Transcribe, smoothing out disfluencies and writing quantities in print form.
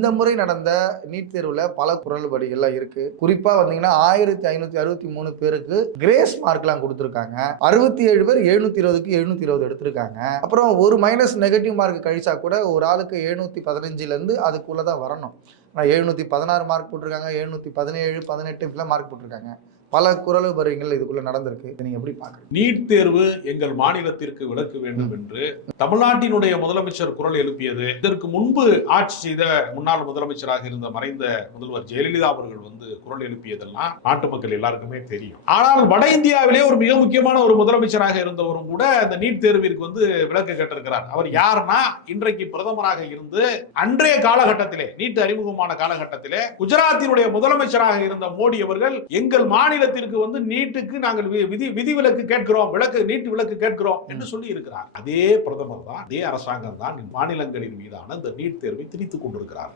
இந்த முறை நடந்த நீட் தேர்வுல பல குரல்படிகள்லாம் இருக்கு. குறிப்பா வந்தீங்கன்னா 1563 பேருக்கு கிரேஸ் மார்க்லாம் கொடுத்திருக்காங்க. 67 பேர் 720க்கு 720 எடுத்திருக்காங்க. அப்புறம் ஒரு மைனஸ் நெகட்டிவ் மார்க் கழிச்சா கூட ஒரு ஆளுக்கு 715ல இருந்து அதுக்குள்ள தான் வரணும். 716 மார்க் போட்டிருக்காங்க, 717, 18 இப்படிலாம் மார்க் போட்டிருக்காங்க. பல குரல்படிகள் இதுக்குள்ள நடந்திருக்கு. நீங்க எப்படி பாக்குறீங்க? நீட் தேர்வு எங்கள் மாநிலத்திற்கு விலக்க வேண்டும் என்று தமிழ்நாட்டினுடைய முதலமைச்சர் குரல் எழுப்பியது. இதற்கு முன்பு ஆட்சி செய்த முன்னாள் முதலமைச்சராக இருந்த மறைந்த முதல்வர் ஜெயலலிதா அவர்கள் குரல் எழுப்பியதெல்லாம் நாட்டு மக்கள் எல்லாருக்குமே தெரியும். ஆனால் வட இந்தியாவிலே ஒரு மிக முக்கியமான ஒரு முதலமைச்சராக இருந்தவரும் கூட அந்த நீட் தேர்விற்கு விலக்கு கேட்டிருக்கிறார். அவர் யாருன்னா, இன்றைக்கு பிரதமராக இருந்து அன்றைய காலகட்டத்திலே நீட் அறிமுகமான காலகட்டத்திலே குஜராத்தினுடைய முதலமைச்சராக இருந்த மோடி அவர்கள் எங்கள் மாநிலத்திற்கு நீட்டுக்கு நாங்கள் விதிவிலக்கு கேட்கிறோம், நீட் விலக்கு கேட்கிறோம் என்று சொல்லி இருக்கிறார். அதே பிரதமர் தான், அதே அரசாங்கம் தான் மாநிலங்களின் மீதான இந்த நீட் தேர்வை திணித்துக் கொண்டிருக்கிறார்.